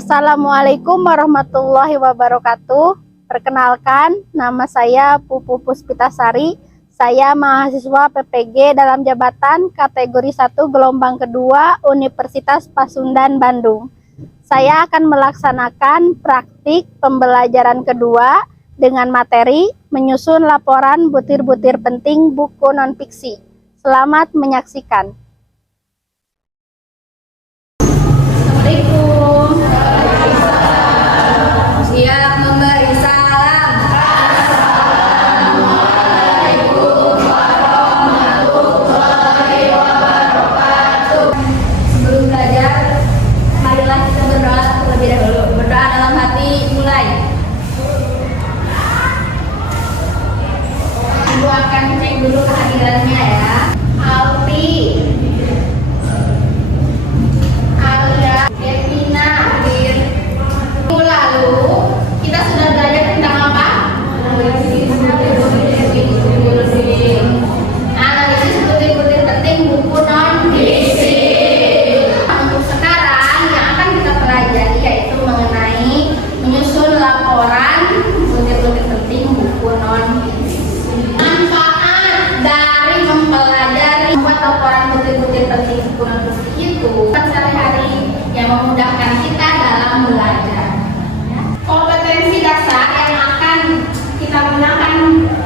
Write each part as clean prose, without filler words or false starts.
Assalamualaikum warahmatullahi wabarakatuh. Perkenalkan, nama saya Pupu Puspitasari. Saya mahasiswa PPG dalam jabatan kategori 1 gelombang kedua Universitas Pasundan Bandung. Saya akan melaksanakan praktik pembelajaran kedua dengan materi menyusun laporan butir-butir penting buku non-fiksi. Selamat menyaksikan. Assalamualaikum. Siap memberi salam. Assalamualaikum warahmatullahi wabarakatuh. Sebelum belajar, marilah kita berdoa terlebih dahulu. Berdoa dalam hati, mulai. Ibu akan cek dulu kehadirannya ya. Alfi, sehari-hari yang memudahkan kita dalam belajar. Kompetensi dasar yang akan kita gunakan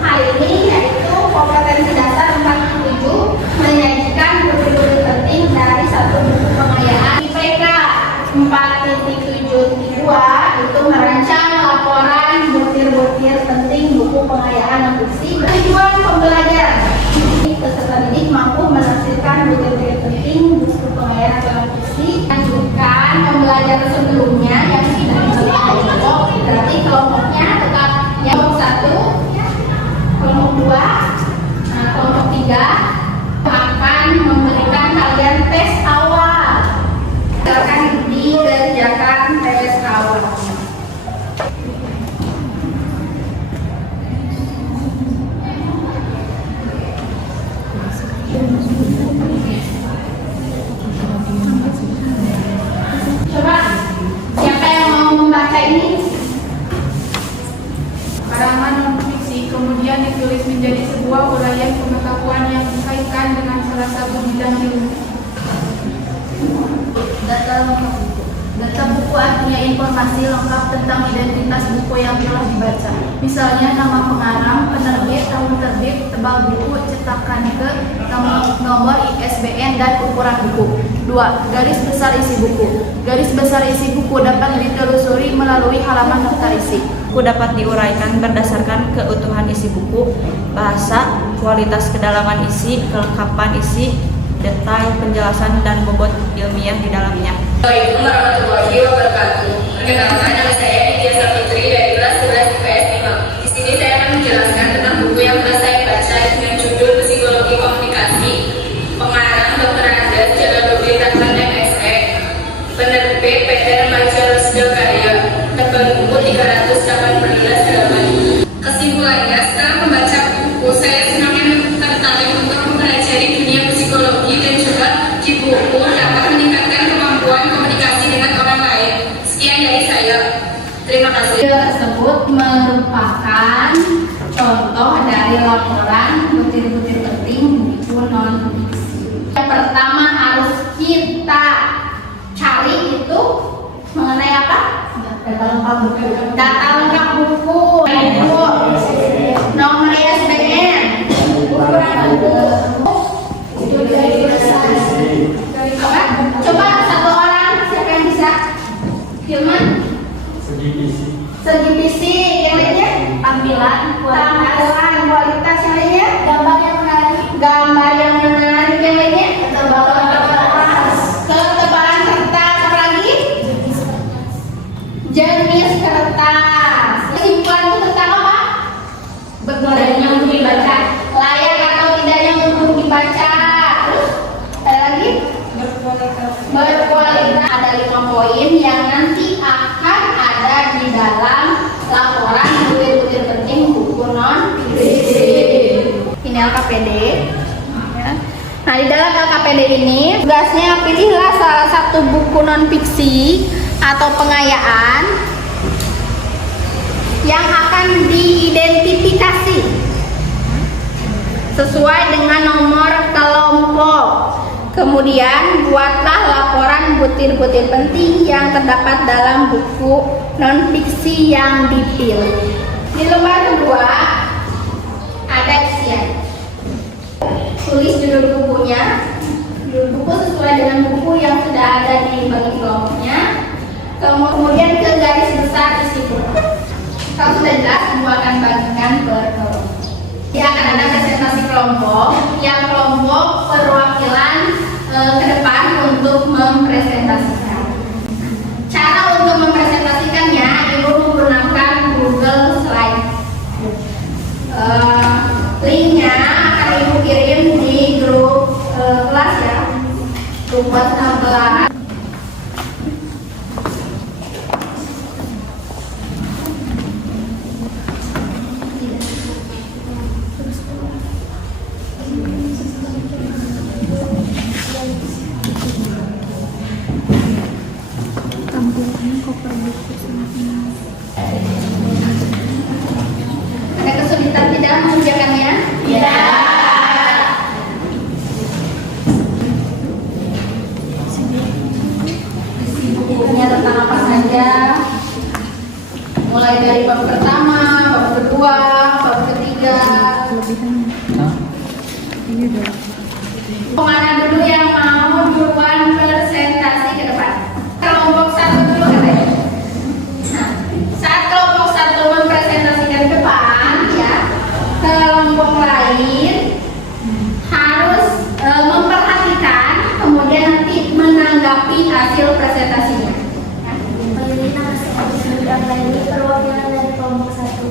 hari ini yaitu kompetensi dasar 47, menyajikan butir-butir penting dari satu buku pengayaan. IPK 4.72 itu merancang laporan butir-butir penting buku pengayaan non-fiksi. Tujuan pembelajaran, peserta didik mampu menafsirkan butir-butir penting buku pengayaan non-fiksi. Lanjutkan pembelajaran sebelumnya yang sudah dibagi kelompok, berarti kelompoknya tetap yang kelompok 1, kelompok 2, kelompok 3 akan memberikan kalian tes awal. Akan dikerjakan tes awal. Coba, siapa yang mau membaca ini? Karangan non-fiksi kemudian ditulis menjadi sebuah uraian pengetahuan yang dikaitkan dengan salah satu bidang ilmu. Data buku artinya informasi lengkap tentang identitas buku yang telah dibaca. Misalnya nama pengarang, penerbit, tahun terbit, tebal buku, cetakan ke, nomor ISBN dan ukuran buku. 2. Garis besar isi buku. Garis besar isi buku dapat ditelusuri melalui halaman daftar isi. Buku dapat diuraikan berdasarkan keutuhan isi buku, bahasa, kualitas kedalaman isi, kelengkapan isi, detail penjelasan dan bobot ilmiah di dalamnya. Assalamualaikum warahmatullahi wabarakatuh. Perkenalkan, nama saya Nidya Saputri dari kelas 11 IPS 5. Di sini saya akan menjelaskan tentang buku yang telah saya baca dengan judul Psikologi Komunikasi, pengarang Dr. Andes Jalaluddin Rahman MSE, penerbit PT Remaja Rusda Karya, tebal buku 318 halaman. Kesimpulannya, setelah membaca buku, saya semakin tertarik untuk mempelajari dunia psikologi dan juga di buku dapat meningkatkan kemampuan komunikasi dengan orang lain. Sekian dari saya. Terima kasih. Video tersebut merupakan contoh dari laporan butir-butir penting buku non-fiksi. Yang pertama harus kita cari itu mengenai apa? Data lengkap buku, nomor ISBN, coba satu orang siapa yang bisa? Firman? Segi fisik, yang lainnya? Tampilan, kualitas, yang lainnya? Gambar yang menarik, yang lainnya? Ketebalan kertas, apa lagi? Jenis kertas. Kesimpulan itu tentang apa? Bagaimana untuk dibaca, layak atau tidaknya untuk dibaca. Terus ada lagi? Berkualitas. Ada 5 poin yang nanti akan ada di dalam laporan butir-butir penting buku non-fiksi. Ini LKPD. Nah, di dalam LKPD ini tugasnya pilihlah salah satu buku non-fiksi atau pengayaan yang akan diidentifikasi sesuai dengan nomor kelompok. Kemudian buatlah laporan butir-butir penting yang terdapat dalam buku non-fiksi yang dipilih. Di lembar kedua ada isian. Tulis judul bukunya, judul buku sesuai dengan buku yang sudah ada di bagi kelompoknya. Kemudian ke garis besar isi buku. Kalau sudah jelas, ibu akan bagikan per kelompok. Dia akan ada presentasi kelompok, yang kelompok perwakilan ke depan untuk mempresentasikan. Cara untuk mempresentasikannya, ibu menggunakan Google Slide. Linknya akan ibu kirim di grup kelas ya, grup WhatsApp kelas. Ada kesulitan tidak mengerjakannya? Tidak. Isi bukunya tentang apa saja? Mulai dari bab pertama, bab kedua, bab ketiga. Kemana dulu yang mau duluan presentasi ke depan? Kelompok satu dulu katanya. Nah, saat kelompok satu mempresentasikan ke depan, ya, kelompok lain harus memperhatikan, kemudian nanti menanggapi hasil presentasinya. Ini perwakilan dari kelompok 1.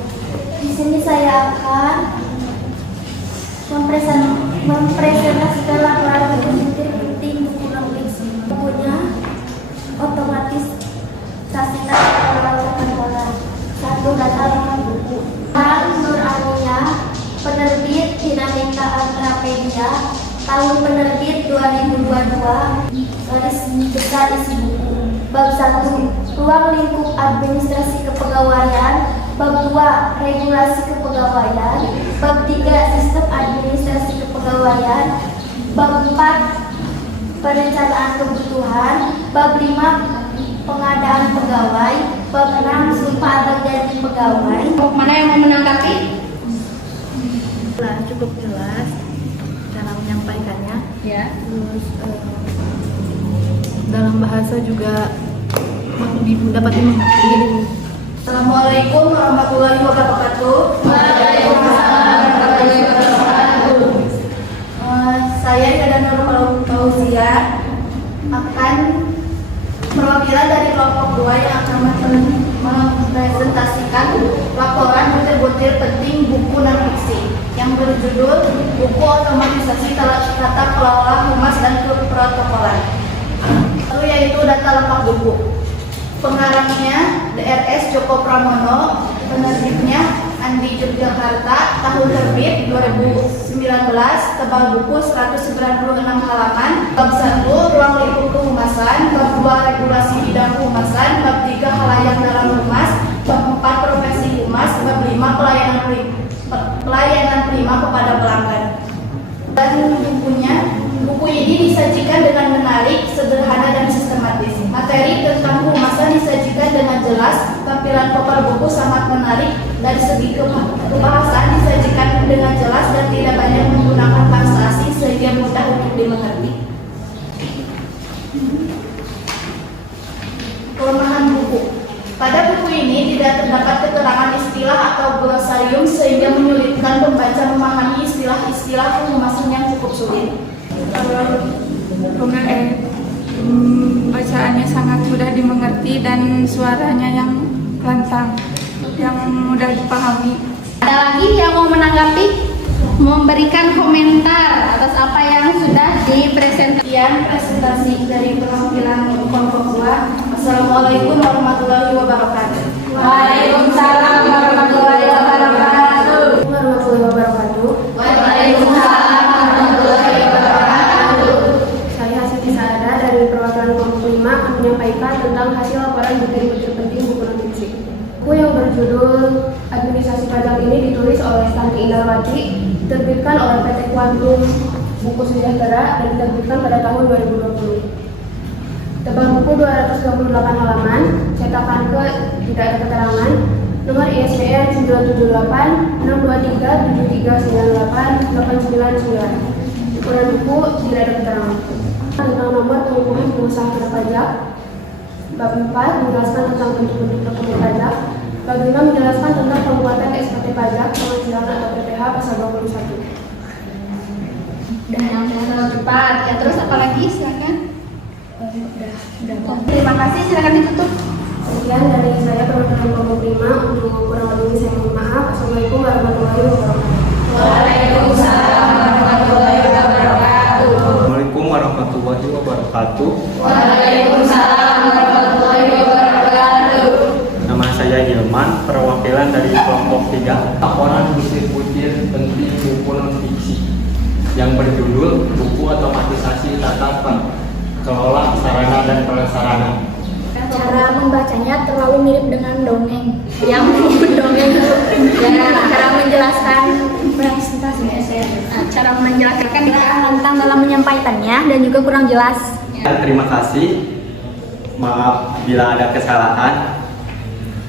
Di sini saya akan mempresentasikan laporan butir penting buku non-fiksi. Bukunya otomatis sasina pola. 1. Data lengkap buku. Nur Aminah, penerbit Dinamika Antrapedia, tahun penerbit 2022. Garis besar isi buku. Bab 1. Ruang lingkup administrasi kepegawaian. Bab 2. Regulasi kepegawaian. Bab 3. Sistem administrasi kepegawaian. Bab 4. Perencanaan kebutuhan. Bab 5. Pengadaan pegawai. Bab 6. Sumpah atau janji pegawai. Mana yang mau menanggapi? Cukup jelas cara menyampaikannya. Ya. Terus dalam bahasa juga dapat dimengerti. Assalamualaikum warahmatullahi wabarakatuh. Waalaikumsalam warahmatullahi wabarakatuh. Saya Ida Nurul Fauzia akan perwakilan dari kelompok 2 yang akan mempresentasikan laporan butir-butir penting buku non-fiksi yang berjudul Buku Otomatisasi Tata Kelola Humas dan Keprotokolan. Lalu yaitu data lengkap buku. Pengarangnya DRS Joko Pramono, penerbitnya Andi Yogyakarta, tahun terbit 2019, tebal buku 196 halaman. Bab 1 Ruang lingkup kehumasan, bab 2 Regulasi bidang kehumasan, bab 3 Halayak dalam humas, bab 4 Profesi humas, bab 5 Pelayanan prima kepada pelanggan. Dan buku ini disajikan dengan menarik, sederhana dan sistematis. Materi tentang kehumasan disajikan dengan jelas, tampilan cover buku sangat menarik, dari segi kebahasaan disajikan dengan jelas dan tidak banyak menggunakan bahasa asing sehingga mudah untuk dimengerti. Kelemahan buku. Pada buku ini tidak terdapat keterangan istilah atau glosarium sehingga menyulitkan pembaca memahami istilah-istilah kehumasan yang cukup sulit. Bacaannya sangat mudah dimengerti dan suaranya yang lantang, yang mudah dipahami. Ada lagi yang mau menanggapi, memberikan komentar atas apa yang sudah dipresentasikan presentasi dari perwakilan kelompok 2. Assalamualaikum warahmatullahi wabarakatuh. Waalaikumsalam warahmatullahi wabarakatuh. Waalaikumsalam warahmatullahi wabarakatuh. Saya Hasiti Saada dari perwakilan kelompok 5 akan menyampaikan tentang hasil laporan pajak ini ditulis oleh Stanti Indarwati, diterbitkan oleh PT Quantum Buku Sejahtera dan diterbitkan pada tahun 2020. Tebal buku 228 halaman, cetakan ke tidak ada keterangan, nomor ISBN 978 623 7398 899. Ukuran buku tidak ada keterangan. Tentang nomor pengukuhan pengusaha kena pajak. Bab 4 menjelaskan tentang bentuk-bentuk dokumen pajak. Bab 5 menjelaskan tentang pembuatan SPT pajak, penghasilan atau PPh pasal 21. Dan terlalu cepat. Ya terus apa lagi? Silakan. Terima kasih. Silakan ditutup. Sekian dari saya perwakilan kelompok 5. Untuk kurang lebihnya saya mohon maaf. Assalamualaikum warahmatullahi wabarakatuh. Waalaikumsalam warahmatullahi wabarakatuh. Assalamualaikum warahmatullahi wabarakatuh. Waalaikumsalam warahmatullahi wabarakatuh. Nama saya Hilman, perwakilan dari kelompok 3. Laporan butir-butir penting buku non-fiksi yang berjudul Buku Otomatisasi Tata Kelola Sarana dan Prasarana. Cara membacanya terlalu mirip dengan dongeng. Yang dongeng itu cara menjelaskan presentasinya. Cara menjelaskan tentang dalam menyampaikannya dan juga kurang jelas. Terima kasih. Maaf bila ada kesalahan.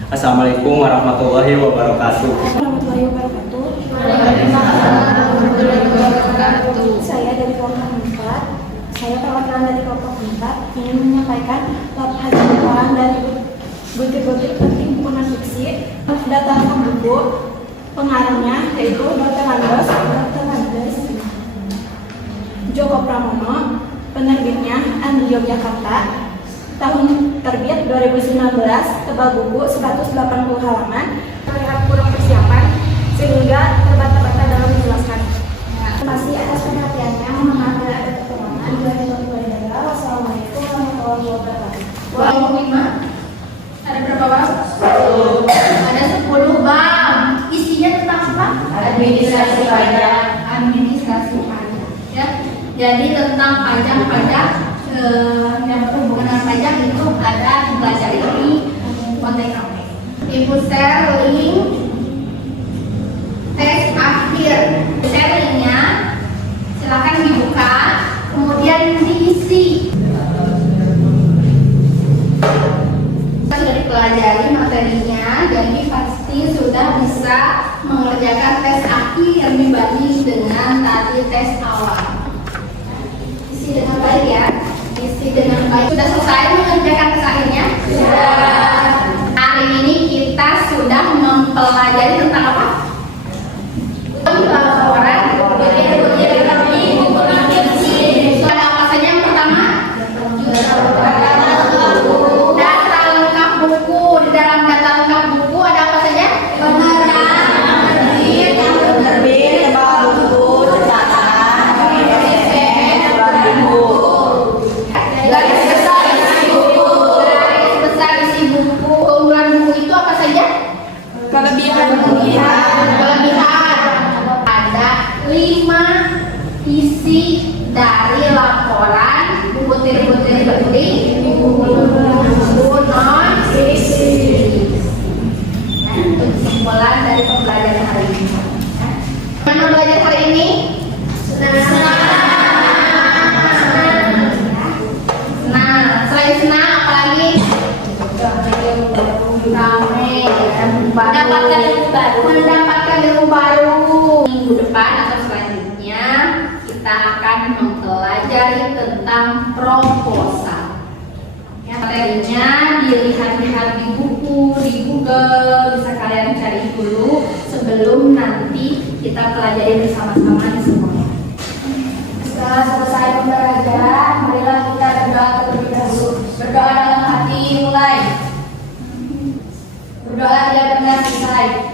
Assalamualaikum warahmatullahi wabarakatuh. Warahmatullahi wabarakatuh. Saya dari kelompok 4. Saya perwakilan dari kelompok 4 ingin menyampaikan laporan dari butir-butir penting buku non-fiksi. Data lengkap buku pengarangnya yaitu Dr. Andes Joko Pramono, penerbitnya Andi Yogyakarta, tahun terbit 2019, tebal buku 180 halaman, terlihat kurang persiapan sehingga terbata-bata dalam menjelaskan. Terima kasih atas perhatiannya. Mohon maaf bila ada kekurangan. Wassalamualaikum warahmatullahi wabarakatuh. Kelompok 5. Ada berapa bab? Ada 10 bab. Isinya tentang apa? Administrasi pajak. Administrasi pajak. Ya. Jadi tentang pajak-pajak yang berhubungan dengan pajak itu ada dipelajari di konteks. Ibu share link tes akhir. Share linknya, silakan dibuka, kemudian diisi. Sudah dipelajari materinya, jadi pasti sudah bisa mengerjakan tes akhir dibanding dengan tadi tes awal. Isi dengan baik ya, isi dengan baik. Sudah selesai mengerjakan tes akhirnya? Sudah. Hari ini kita sudah mempelajari tentang apa? Laporan. Ada apa saja yang pertama? Data lengkap buku. Di dalam data lengkap buku ada apa saja? Penerbit, buku, catatan, garis besar isi buku. Keunggulan buku itu apa saja? Kelebihan. Ada 5 isi dari laporan butir-butir penting buku non-fiksi. Nah, itu kesimpulan dari pembelajaran hari ini. Mana belajar hari ini? Senang. Selain senang, apalagi? Ramai, mendapatkan ilmu baru. Minggu depan atau selanjutnya kita akan mempelajari tentang proposal. Ya, materinya dilihat-lihat di buku, di Google, bisa kalian cari dulu sebelum nanti kita pelajari bersama-sama di sekolah. Setelah selesai pembelajaran, marilah kita berdoa terlebih dahulu. Berdoa dalam hati, mulai. Berdoa tidak pernah selesai.